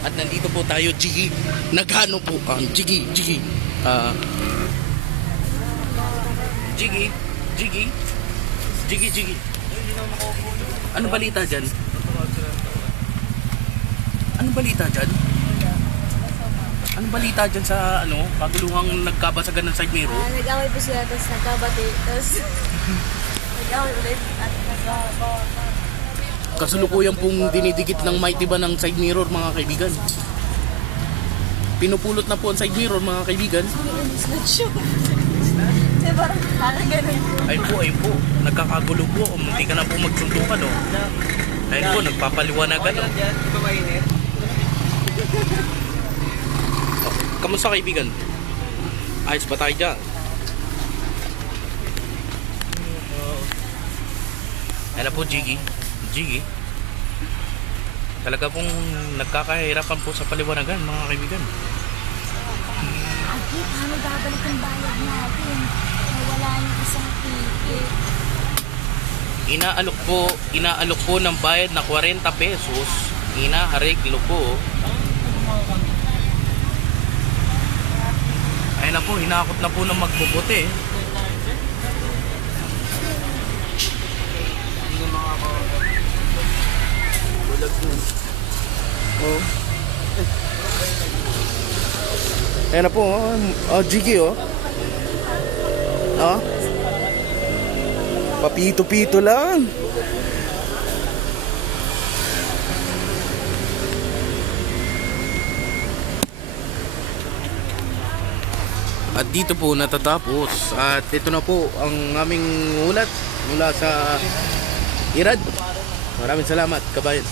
At nandito po tayo, Jiggy. Naghano po ang Jiggy. Ah, Jiggy. Ano balita dyan? Anong balita dyan sa kaguluhang nagkabasagan ng side mirror? Nag-away po sila, tapos nagkabati, tapos nag-away ulit at Kasalukuyan pong dinidikit ng mighty ba ng side mirror, mga kaibigan. Pinupulot na po ang side mirror, mga kaibigan. Kasi parang ganun. Ayun po. Nagkakagulo po. Hindi ka na po magsuntukan, oh. Ayun po, nagpapaliwanagan, oh. Kamusta, kaibigan? Ayos ba tayo dyan? Ayan po, Jiggy. Talaga pong nagkakahirapan po sa paliwanagan, mga kaibigan. Ate, paano babalik ang bayad natin? Nawala yung isang ticket. Inaalok po ng bayad na 40 pesos. Inaariglo po. Ayun na po, hinakot na po ng magbubuti. Oh. Ayan na po, Jiggy, oh. Papito-pito lang. At dito po natatapos. At ito na po ang aming ulat mula sa Irad. Maraming salamat, kabayan.